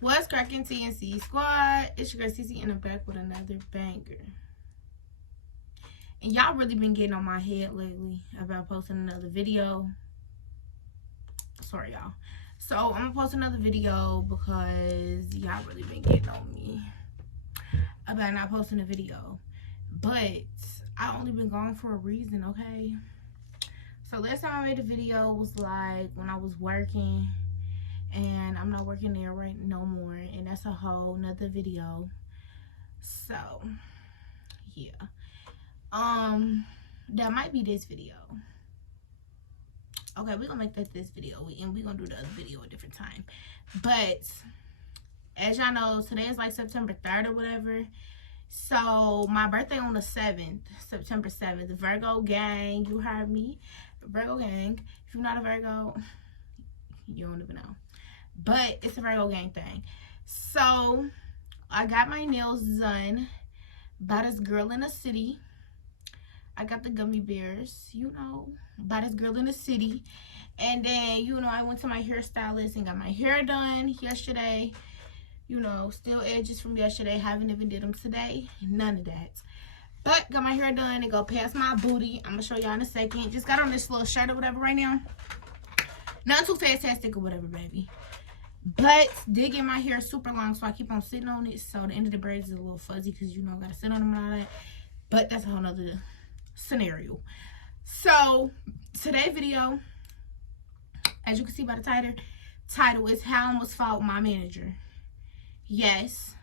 What's cracking, TNC squad? It's your girl CC and I'm back with another banger. And y'all really been getting on my head lately about posting another video. Sorry, y'all. So I'm gonna post another video because y'all really been getting on me about not posting a video. But I only been gone for a reason, okay? So last time I made a video was like when I was working, and I'm not working there right no more, and that's a whole nother video. So yeah, that might be this video. Okay, we're gonna make that this video, and we're gonna do the other video a different time. But as y'all know, today is like September 3rd or whatever. So my birthday on the 7th, September 7th. The Virgo gang, you heard me, Virgo gang. If you're not a Virgo, you don't even know. But it's a Virgo gang thing. So I got my nails done by this girl in the city. I got the gummy bears, you know, by this girl in the city. And then, you know, I went to my hairstylist and got my hair done yesterday. You know, still edges from yesterday. Haven't even did them today. None of that. But got my hair done. It go past my booty. I'm going to show y'all in a second. Just got on this little shirt or whatever right now. Not too fantastic or whatever, baby. But did get my hair super long, so I keep on sitting on it. So the end of the braids is a little fuzzy because, you know, I got to sit on them and all that. But that's a whole nother scenario. So today's video, as you can see by the title is how I almost fought my manager. Yes,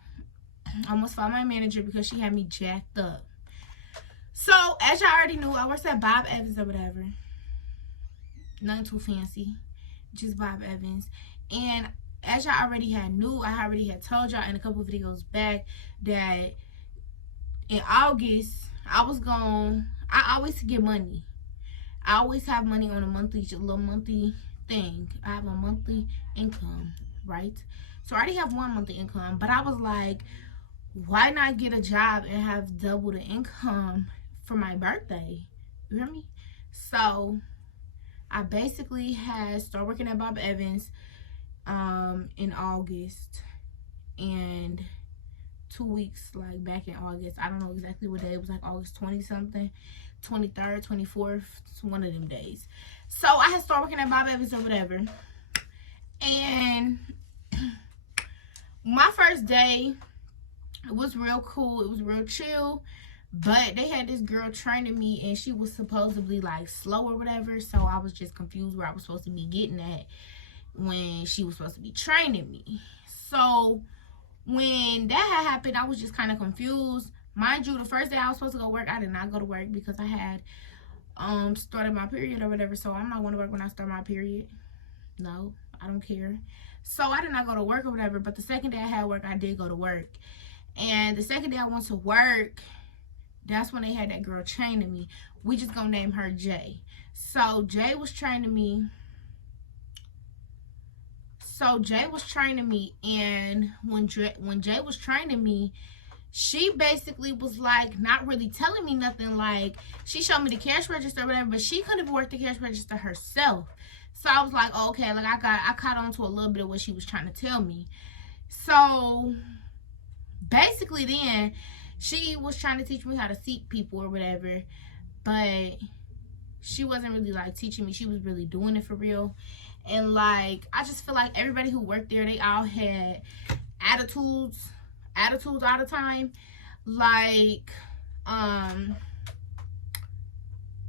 I almost fought my manager because she had me jacked up. So as y'all already knew, I worked at Bob Evans or whatever. Nothing too fancy, just Bob Evans. And as y'all already had I already had told y'all in a couple of videos back that in August I always get money. I always have money on a little monthly thing. I have a monthly income, right? So I already have one monthly income, but I was like, why not get a job and have double the income for my birthday? You hear me? So I basically had started working at Bob Evans in August, and 2 weeks like back in August, I don't know exactly what day, it was like August 20 something, 23rd, 24th, it's one of them days. So I had started working at Bob Evans or whatever, and my first day, it was real cool, it was real chill. But they had this girl training me, and she was supposedly like slow or whatever, so I was just confused where I was supposed to be getting at when she was supposed to be training me. So when that had happened, I was just kind of confused. Mind you, the first day I was supposed to go work, I did not go to work because I had started my period or whatever. So I'm not going to work when I start my period. No, I don't care. So I did not go to work or whatever. But the second day I had work, I did go to work. And the second day I went to work, that's when they had that girl training me. We just gonna name her Jay. So Jay was training me. And when Jay was training me, she basically was like not really telling me nothing. Like, she showed me the cash register or whatever, but she couldn't even work the cash register herself. So I was like, oh, okay, like I caught on to a little bit of what she was trying to tell me. So basically then she was trying to teach me how to seat people or whatever, but she wasn't really like teaching me. She was really doing it for real. And like, I just feel like everybody who worked there, they all had attitudes all the time. Like,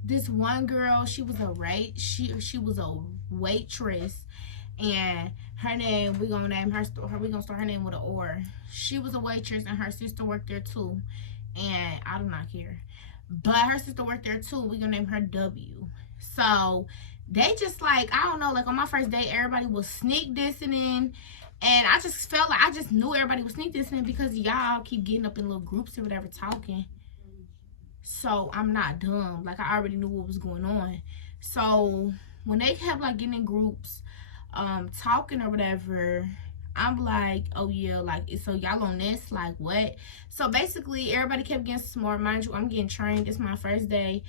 this one girl, she was a waitress, and her name, we gonna start her name with an or. She was a waitress, and her sister worked there too, and I do not care, but her sister worked there too. We gonna name her W. So they just like, I don't know, like on my first day, everybody was sneak dissing in, and I just felt like I just knew everybody was sneak dissing because y'all keep getting up in little groups or whatever talking. So I'm not dumb. Like, I already knew what was going on. So when they kept like getting in groups, talking or whatever, I'm like, oh yeah, like, so y'all on this, like what? So basically everybody kept getting smart. Mind you, I'm getting trained. It's my first day.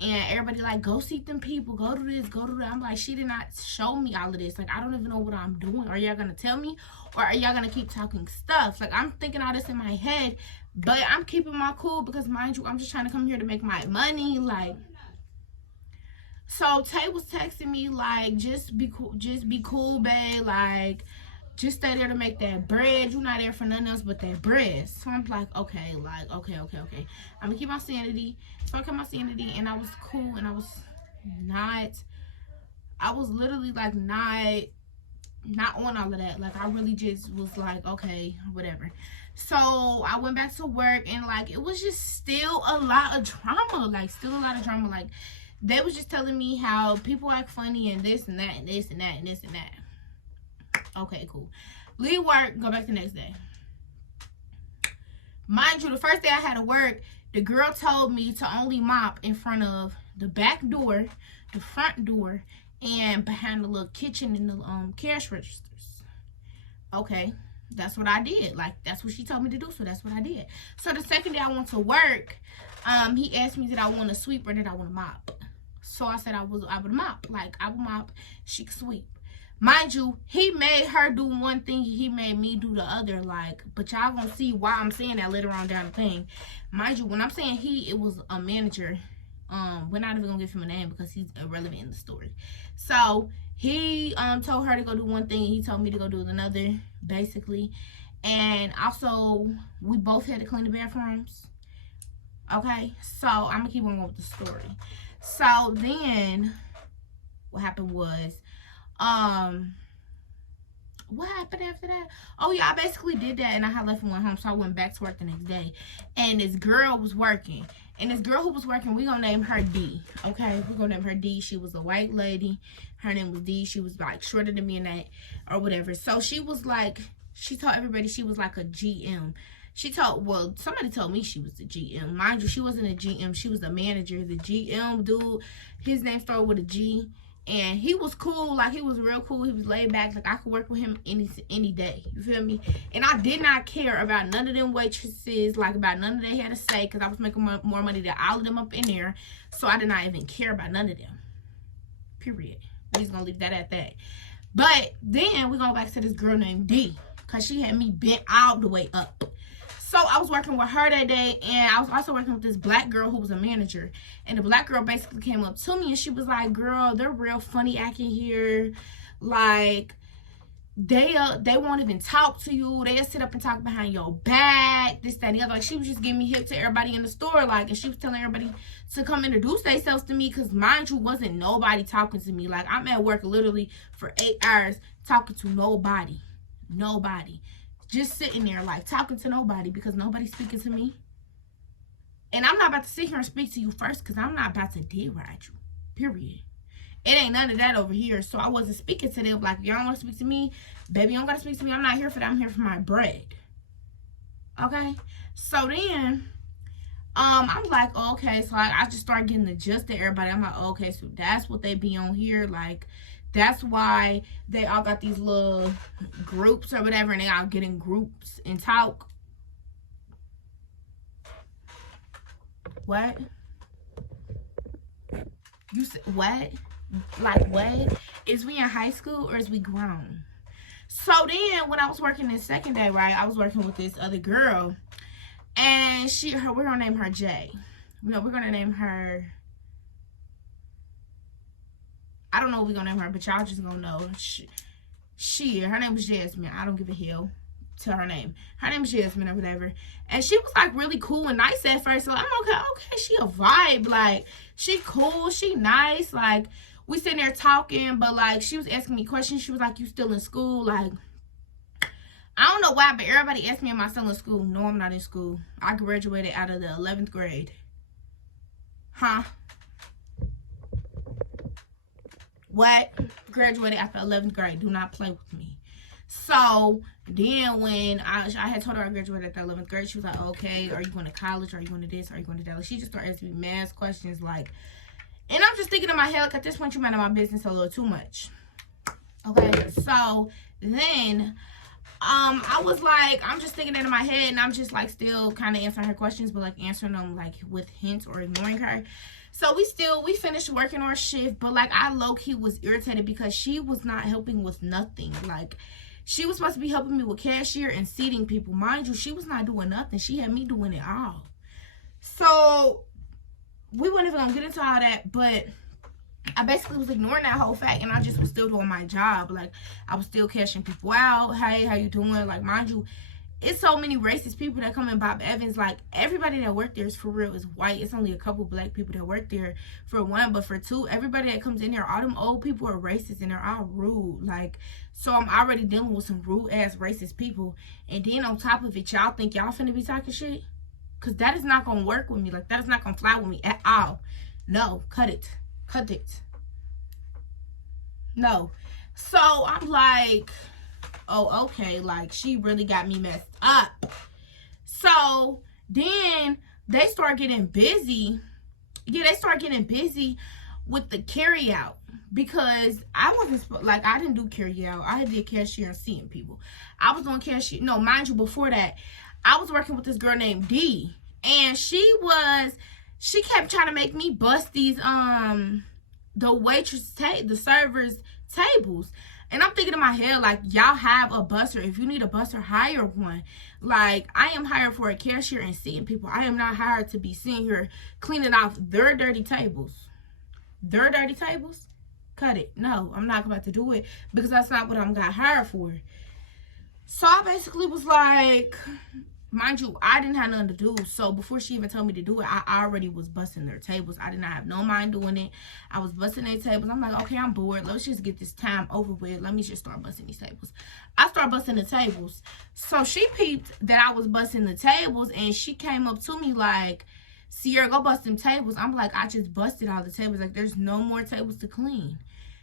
And everybody like, go see them people, go to this, go to that. I'm like, she did not show me all of this. Like, I don't even know what I'm doing. Are y'all gonna tell me, or are y'all gonna keep talking stuff? Like, I'm thinking all this in my head, but I'm keeping my cool because, mind you, I'm just trying to come here to make my money. Like, so Tay was texting me like, just be cool, babe. Like, just stay there to make that bread. You're not there for nothing else but that bread. So I'm like, okay, like, okay. I'm gonna keep my sanity. So I kept my sanity, and I was cool, and I was literally like not on all of that. Like, I really just was like, okay, whatever. So I went back to work, and like, it was just still a lot of drama. Like, Like, they was just telling me how people act funny and this and that and this and that and this and that. Okay, cool. Leave work, go back the next day. Mind you, the first day I had to work, the girl told me to only mop in front of the back door, the front door, and behind the little kitchen and the cash registers. Okay, that's what I did. Like, that's what she told me to do, so that's what I did. So the second day I went to work, he asked me, did I want to sweep or did I want to mop? So I said I would mop. Like, I would mop, she could sweep. Mind you, he made her do one thing, he made me do the other. Like, but y'all gonna see why I'm saying that later on down the thing. Mind you, when I'm saying he, it was a manager. We're not even gonna give him a name because he's irrelevant in the story. So he told her to go do one thing, he told me to go do another, basically. And also, we both had to clean the bathrooms. Okay, so I'm gonna keep on with the story. So then what happened was, what happened after that? Oh yeah, I basically did that, and I had left and went home, so I went back to work the next day. And this girl was working, and this girl who was working, we gonna name her D. Okay, we're gonna name her D. She was a white lady. Her name was D. She was like shorter than me and that, or whatever. So she was like, she told everybody she was like a GM. Well, somebody told me she was the GM. Mind you, she wasn't a GM. She was a manager. The GM dude, his name started with a G. And he was cool. Like, he was real cool. He was laid back. Like, I could work with him any day. You feel me? And I did not care about none of them waitresses. Like, about none of they had to say. Because I was making more money than all of them up in there. So I did not even care about none of them. Period. We're just going to leave that at that. But then we go back to this girl named D. Because she had me bent all the way up. So I was working with her that day, and I was also working with this black girl who was a manager. And the black girl basically came up to me, and she was like, girl, they're real funny acting here. Like, they won't even talk to you. They'll sit up and talk behind your back, this, that, and the other. Like, she was just giving me hip to everybody in the store. Like, and she was telling everybody to come introduce themselves to me, because mind you, wasn't nobody talking to me. Like, I'm at work literally for 8 hours talking to nobody. Just sitting there, like, talking to nobody, because nobody's speaking to me. And I'm not about to sit here and speak to you first, because I'm not about to deal ride you. Period. It ain't none of that over here. So I wasn't speaking to them. Like, if y'all don't want to speak to me, baby, you don't got to speak to me. I'm not here for that. I'm here for my bread. Okay? So then, I'm like, oh, okay. So I just started getting the gist of everybody. I'm like, oh, okay, so that's what they be on here. Like, that's why they all got these little groups or whatever, and they all get in groups and talk. What? You said what? Like, what? Is we in high school or is we grown? So then, when I was working this second day, right, I was working with this other girl, and we're gonna name her J. We're gonna name her, I don't know what we're gonna name her, but y'all just gonna know. Her name was Jasmine. I don't give a hell to her name. Her name is Jasmine or whatever. And she was like really cool and nice at first. So I'm okay, she a vibe. Like, she cool, she nice. Like, we sitting there talking, but like, she was asking me questions. She was like, you still in school? Like, I don't know why, but everybody asked me, am I still in school? No, I'm not in school. I graduated out of the 11th grade. Huh? What? Graduated after 11th grade. Do not play with me. So then when I had told her I graduated at the 11th grade, she was like, okay, are you going to college? Are you going to this? Are you going to that? Like, she just started asking me mad questions, like, and I'm just thinking in my head, like, at this point, you're minding my business a little too much. Okay, so then I was like, I'm just thinking that in my head, and I'm just like still kind of answering her questions, but like answering them like with hints or ignoring her. So we finished working our shift, but like I low-key was irritated because she was not helping with nothing. Like she was supposed to be helping me with cashier and seating people. Mind you, she was not doing nothing. She had me doing it all. So we weren't even gonna get into all that, but I basically was ignoring that whole fact, and I just was still doing my job. Like I was still cashing people out. Hey, how you doing? Like, mind you, it's so many racist people that come in Bob Evans. Like everybody that worked there is for real is white. It's only a couple black people that work there, for one, but for two, everybody that comes in there, all them old people are racist and they're all rude. Like, so I'm already dealing with some rude ass racist people, and then on top of it, y'all think y'all finna be talking shit? Cause that is not gonna work with me. Like that is not gonna fly with me at all. No, cut it. Cut it. No. So I'm like, oh, okay. Like she really got me messed up. So then they start getting busy. Yeah, they start getting busy with the carry out, because I wasn't like, I didn't do carry out. I did cashier and seeing people. I was doing cashier. No, mind you, before that, I was working with this girl named D, and she kept trying to make me bust these the servers tables. And I'm thinking in my head, like, y'all have a busser. If you need a busser, hire one. Like, I am hired for a cashier and seeing people. I am not hired to be sitting here cleaning off their dirty tables. Their dirty tables? Cut it. No, I'm not about to do it, because that's not what I'm got hired for. So I basically was like, mind you, I didn't have nothing to do. So before she even told me to do it, I already was busting their tables. I did not have no mind doing it. I was busting their tables. I'm like, okay, I'm bored. Let's just get this time over with. Let me just start busting these tables. I started busting the tables. So she peeped that I was busting the tables, and she came up to me like, Sierra, go bust them tables. I'm like, I just busted all the tables. Like, there's no more tables to clean.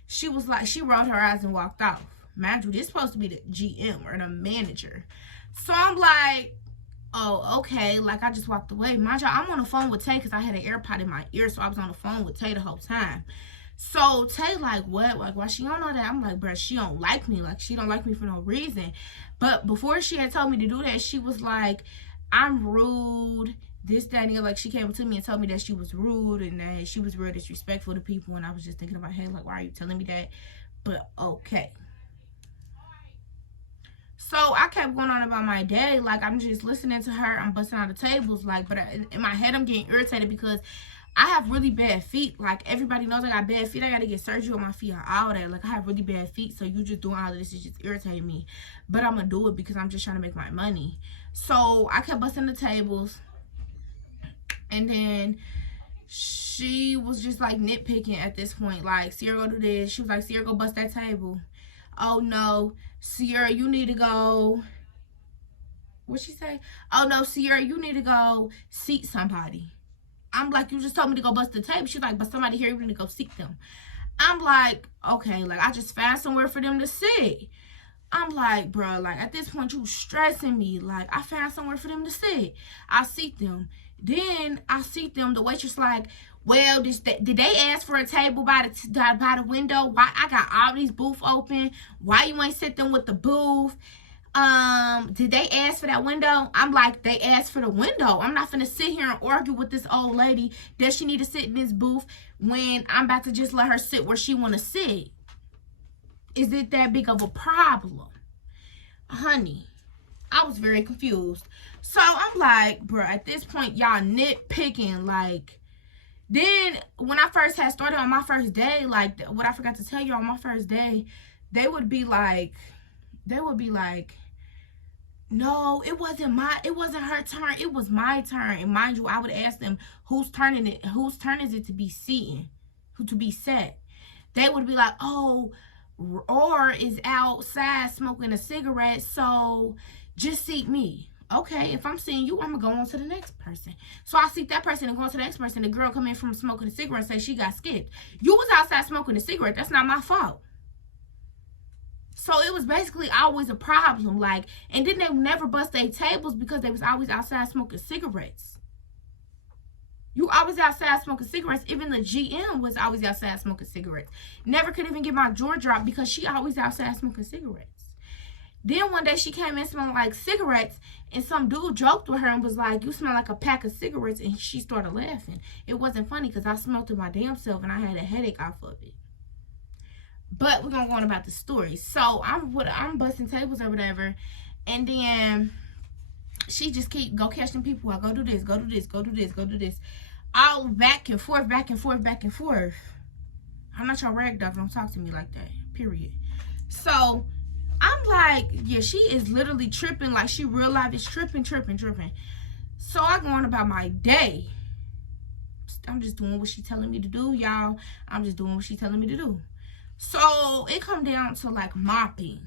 She was like, she rolled her eyes and walked off. Mind you, this is supposed to be the GM or the manager. So I'm like, oh, okay. Like, I just walked away. Mind you, I'm on the phone with Tay because I had an AirPod in my ear, so I was on the phone with Tay the whole time. So Tay like, what? Like, why she don't know that? I'm like, bruh, she don't like me. Like, she don't like me for no reason. But before she had told me to do that, she was like, I'm rude, this, that, and the other. Like, she came up to me and told me that she was rude and that she was real disrespectful to people. And I was just thinking in my head, like, why are you telling me that? But okay. So I kept going on about my day. Like, I'm just listening to her. I'm busting out the tables. Like, but in my head, I'm getting irritated because I have really bad feet. Like, everybody knows I got bad feet. I got to get surgery on my feet and all that. Like, I have really bad feet. So you just doing all of this is just irritating me. But I'm going to do it because I'm just trying to make my money. So I kept busting the tables. And then she was just, like, nitpicking at this point. Like, Sierra, go do this. She was like, Sierra, go bust that table. Oh, no. Sierra, you need to go. What'd she say? Oh, no, Sierra, you need to go seat somebody. I'm like, you just told me to go bust the table. She's like, but somebody here, you need to go seat them. I'm like, okay, like, I just found somewhere for them to sit. I'm like, bro, like, at this point, you stressing me. Like, I found somewhere for them to sit. I seat them. Then I seat them. The waitress like, well, did they ask for a table by the window? Why I got all these booths open? Why you ain't sit them with the booth? Did they ask for that window? I'm like, they asked for the window. I'm not finna sit here and argue with this old lady. Does she need to sit in this booth when I'm about to just let her sit where she want to sit? Is it that big of a problem? Honey, I was very confused. So I'm like, bro, at this point, y'all nitpicking. Like, then when I first had started on my first day, like, what I forgot to tell you on my first day, they would be like, no, it wasn't her turn, it was my turn. And mind you, I would ask them, whose turn is it to be seating, to be set? They would be like, oh, Roar is outside smoking a cigarette, so just seat me. Okay, if I'm seeing you, I'm gonna go on to the next person. So I seat that person and go on to the next person. The girl come in from smoking a cigarette and say she got skipped. You was outside smoking a cigarette. That's not my fault. So it was basically always a problem. Like, and then they would never bust their tables because they was always outside smoking cigarettes. You always outside smoking cigarettes. Even the GM was always outside smoking cigarettes. Never could even get my drawer dropped because she always outside smoking cigarettes. Then one day she came in smelling like cigarettes, and some dude joked with her and was like, you smell like a pack of cigarettes, and she started laughing. It wasn't funny because I smelled it my damn self and I had a headache off of it. But we're gonna go on about the story. So I'm busting tables or whatever, and then she just keep go catch them people. I go do this, go do this, go do this, go do this. All back and forth, back and forth, back and forth. I'm not your rag doll. Don't talk to me like that. Period. So I'm like, yeah, she is literally tripping. Like, she real life is tripping. So I go on about my day. I'm just doing what she telling me to do, y'all. I'm just doing what she telling me to do. So it come down to like mopping.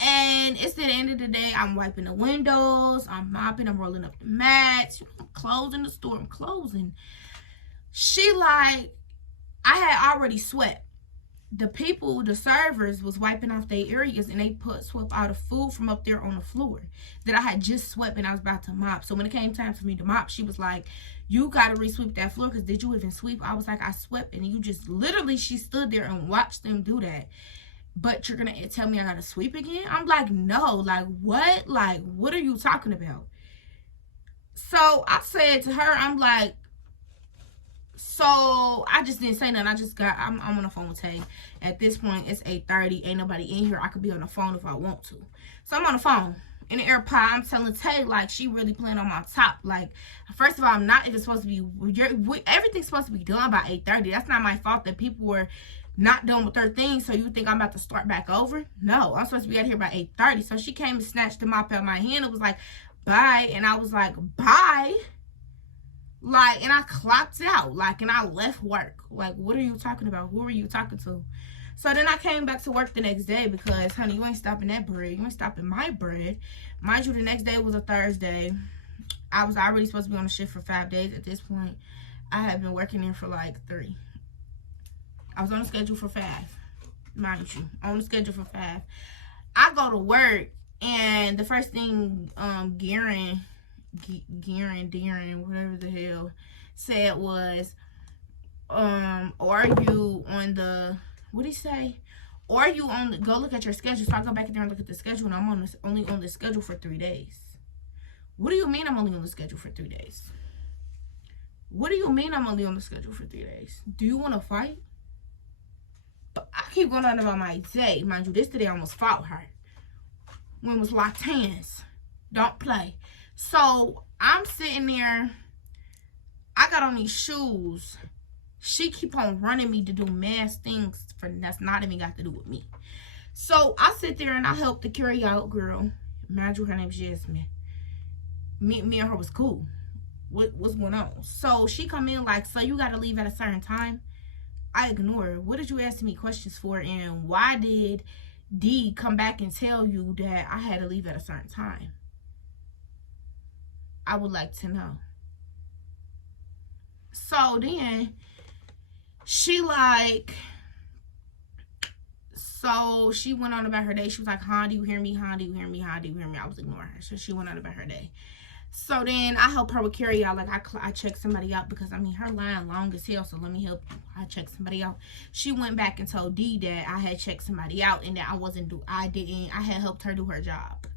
And it's at the end of the day, I'm wiping the windows, I'm mopping, I'm rolling up the mats, I'm closing the store, I'm closing. She like, I had already swept. The people, the servers, was wiping off their areas, and they swept all the food from up there on the floor that I had just swept and I was about to mop. So when it came time for me to mop, she was like, you gotta re-sweep that floor, because did you even sweep? I was like, I swept. And you just literally, she stood there and watched them do that. But you're gonna tell me I gotta sweep again? I'm like, no. Like, what? Like, what are you talking about? So I said to her, I'm like, so I just didn't say nothing. I just got, I'm on the phone with Tay. At this point, it's 8:30. Ain't nobody in here. I could be on the phone if I want to. So I'm on the phone. In the AirPod, I'm telling Tay, like, she really playing on my top. Like, first of all, I'm not even supposed to be, everything's supposed to be done by 8:30. That's not my fault that people were not done with their thing, so you think I'm about to start back over? No, I'm supposed to be out here by 8:30. So she came and snatched the mop out of my hand. It was like, bye. And I was like, bye? Like, and I clocked out. Like, and I left work. Like, what are you talking about? Who are you talking to? So then I came back to work the next day because, honey, you ain't stopping that bread. You ain't stopping my bread. Mind you, the next day was a Thursday. I was already supposed to be on a shift for 5 days at this point. I had been working in for like 3. I was on the schedule for 5. Mind you, on the schedule for 5. I go to work, and the first thing Darren, whatever the hell, said was, are you on the, what'd he say? Or you on the, go look at your schedule. So I go back in there and look at the schedule, and I'm on this, only on the schedule for 3 days. What do you mean I'm only on the schedule for 3 days? What do you mean I'm only on the schedule for 3 days? Do you want to fight? But I keep going on about my day. Mind you, this today I almost fought her. When it was locked hands. Don't play. So I'm sitting there. I got on these shoes. She keep on running me to do mass things for that's not even got to do with me. So I sit there and I help the carry out girl. Mind you, her name's Jasmine. Me and her was cool. What's going on? So she come in like, so you gotta leave at a certain time. I ignore her. What did you ask me questions for? And why did D come back and tell you that I had to leave at a certain time? I would like to know. So then she like, so she went on about her day. She was like, huh, do you hear me? Huh, do you hear me? Huh, do you hear me? I was ignoring her. So she went on about her day. So then I help her with carry out. Like I check somebody out because I mean her line long as hell. So let me help you. I check somebody out. She went back and told D that I had checked somebody out and that I had helped her do her job,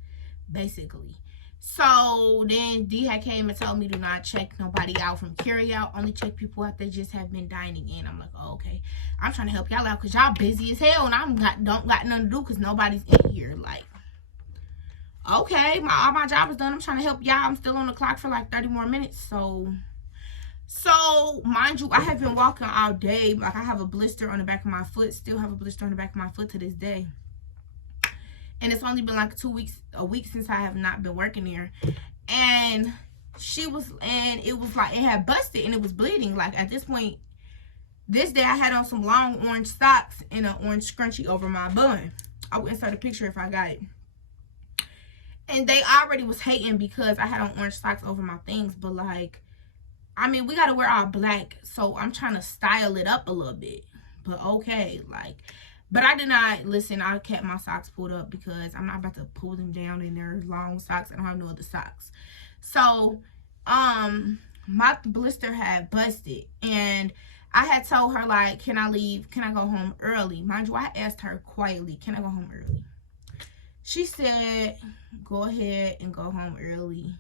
basically. So then D had came and told me do not check nobody out from carry out. Only check people out that just have been dining in. I'm like, oh, okay. I'm trying to help y'all out because y'all busy as hell and don't got nothing to do because nobody's in here. Like, okay, all my job is done. I'm trying to help y'all. I'm still on the clock for like 30 more minutes. So mind you, I have been walking all day. Like I have a blister on the back of my foot. Still have a blister on the back of my foot to this day. And it's only been like a week since I have not been working there. And it was like, it had busted and it was bleeding. Like at this point, this day I had on some long orange socks and an orange scrunchie over my bun. I will insert a picture if I got it. And they already was hating because I had on orange socks over my things. But like, I mean, we got to wear all black. So I'm trying to style it up a little bit. But okay, like, but I did not, listen, I kept my socks pulled up because I'm not about to pull them down in their long socks. I don't have no other socks. So, my blister had busted. And I had told her, like, can I leave? Can I go home early? Mind you, I asked her quietly, can I go home early? She said, go ahead and go home early.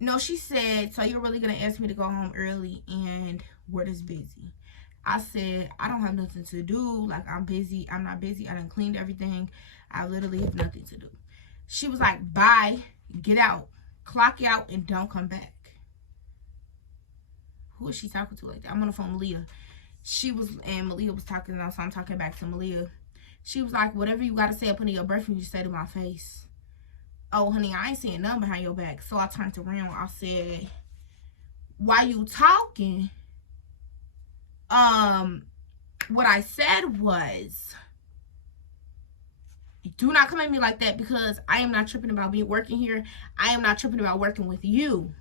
No, she said, so you're really going to ask me to go home early and we're just busy. I said, I don't have nothing to do. Like, I'm busy. I'm not busy. I done cleaned everything. I literally have nothing to do. She was like, bye. Get out. Clock out and don't come back. Who is she talking to like that? I'm on the phone with Malia. And Malia was talking, so I'm talking back to Malia. She was like, whatever you got to say up under your breath, you say to my face. Oh, honey, I ain't saying nothing behind your back. So I turned around. I said, why you talking? What I said was, do not come at me like that, because I am not tripping about me working here. I am not tripping about working with you.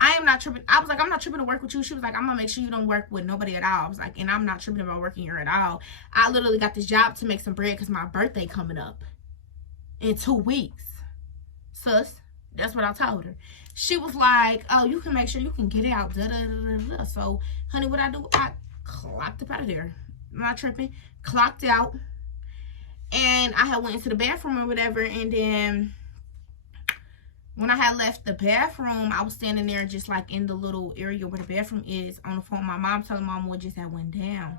I am not tripping. I was like, I'm not tripping to work with you. She was like, I'm going to make sure you don't work with nobody at all. I was like, and I'm not tripping about working here at all. I literally got this job to make some bread because my birthday coming up in 2 weeks. Sus, that's what I told her. She was like, oh, you can make sure you can get it out. Da, da, da, da, da. So, honey, what I do? I clocked up out of there. I'm not tripping. Clocked out. And I had went into the bathroom or whatever. And then when I had left the bathroom, I was standing there just like in the little area where the bathroom is on the phone with my mom, telling mom what just that went down.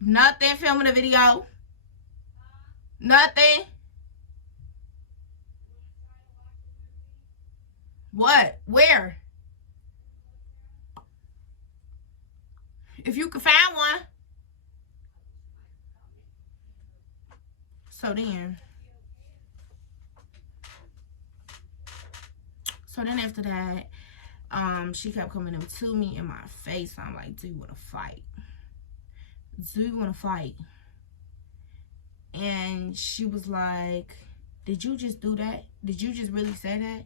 Nothing. Filming a video. Nothing. What? Where? If you could find one. So then after that, she kept coming up to me in my face. I'm like, do you want to fight? Do you want to fight? And she was like, did you just do that? Did you just really say that?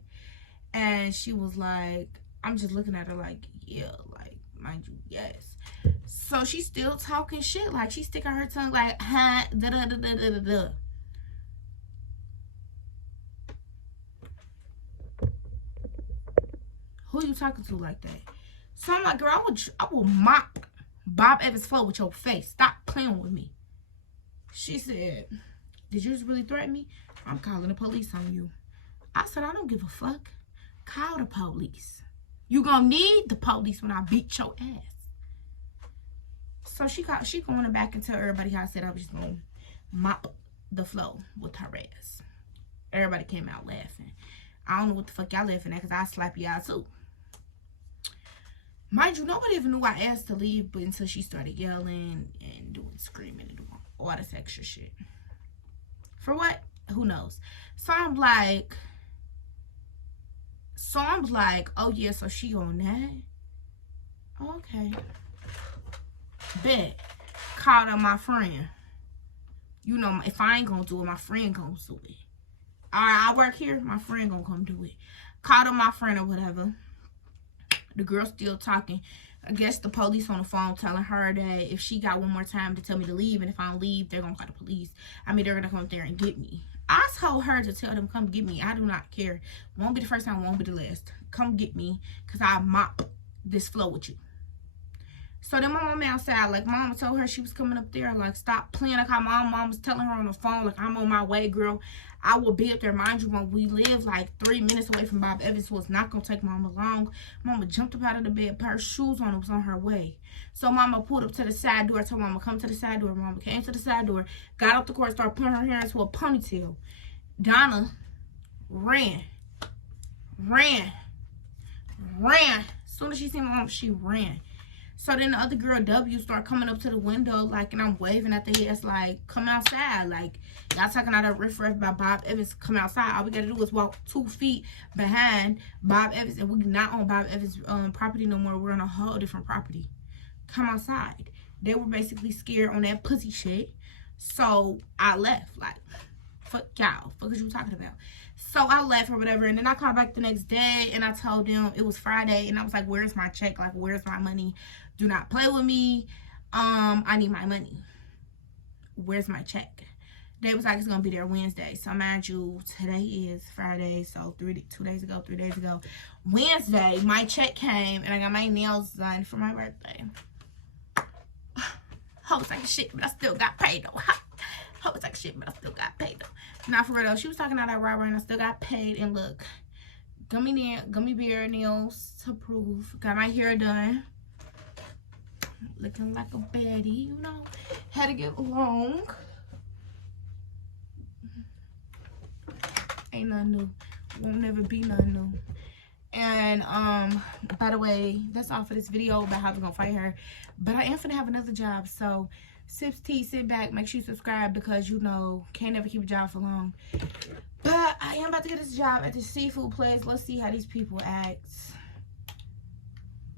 And she was like, I'm just looking at her like, yeah, like, mind you, yes. So she's still talking shit. Like, she's sticking her tongue like, huh, da da da da da da. Who you talking to like that? So I'm like, girl, I will mop Bob Evans' flow with your face. Stop playing with me. She said, did you just really threaten me? I'm calling the police on you. I said, I don't give a fuck. Call the police. You gonna need the police when I beat your ass. So she going back and tell everybody how I said I was just gonna mop the floor with her ass. Everybody came out laughing. I don't know what the fuck y'all laughing at, because I slap y'all too. Mind you, nobody even knew I asked to leave, but until she started yelling and doing screaming and doing all this extra shit. For what? Who knows? So I'm like, oh yeah, so she on that? Okay. Bet. Called on my friend. You know, if I ain't gonna do it, my friend gonna do it. Alright, I work here, my friend gonna come do it. Called on my friend or whatever. The girl still talking. I guess the police on the phone telling her that if she got one more time to tell me to leave, and if I don't leave, they're gonna call the police. I mean, they're gonna come up there and get me. I told her to tell them, come get me. I do not care. Won't be the first time, won't be the last. Come get me, because I mop this floor with you. So then my mom outside, like, mama told her she was coming up there, like, stop playing. Like, how mom was telling her on the phone, like, I'm on my way, girl. I will be up there. Mind you, when we live, like, 3 minutes away from Bob Evans, so it's not going to take mama long. Mama jumped up out of the bed, put her shoes on, and was on her way. So mama pulled up to the side door, told mama, come to the side door. Mama came to the side door, got up the court, started putting her hair into a ponytail. Donna ran. As soon as she seen my mom, she ran. So then the other girl, W, started coming up to the window, like, and I'm waving at the heads, like, come outside. Like, y'all talking out of riff-raff about Bob Evans, come outside. All we got to do is walk 2 feet behind Bob Evans, and we're not on Bob Evans' property no more. We're on a whole different property. Come outside. They were basically scared on that pussy shit. So I left. Like, fuck y'all. Fuck is you talking about? So I left or whatever, and then I called back the next day, and I told them it was Friday, and I was like, where's my check? Like, where's my money? Do not play with me. I need my money. Where's my check? They was like, it's gonna be there Wednesday. So mind you, today is Friday, so 3 days ago, Wednesday, my check came, and I got my nails done for my birthday. Hoes like shit, but I still got paid though. Hope it's like shit, but I still got paid though. Not for real though. She was talking out that robbery and I still got paid. And look, gummy bear nails to prove. Got my hair done. Looking like a baddie, you know. Had to get long. Ain't nothing new. Won't never be nothing new. And by the way, that's all for this video about how we're gonna fight her. But I am finna have another job, so sips tea, sit back, make sure you subscribe, because you know can't never keep a job for long. But I am about to get this job at the seafood place. Let's see how these people act.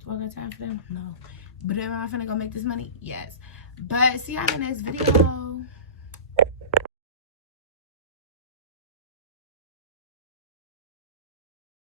Do I got time for them? No. But am I finna go make this money? Yes. But see y'all in the next video.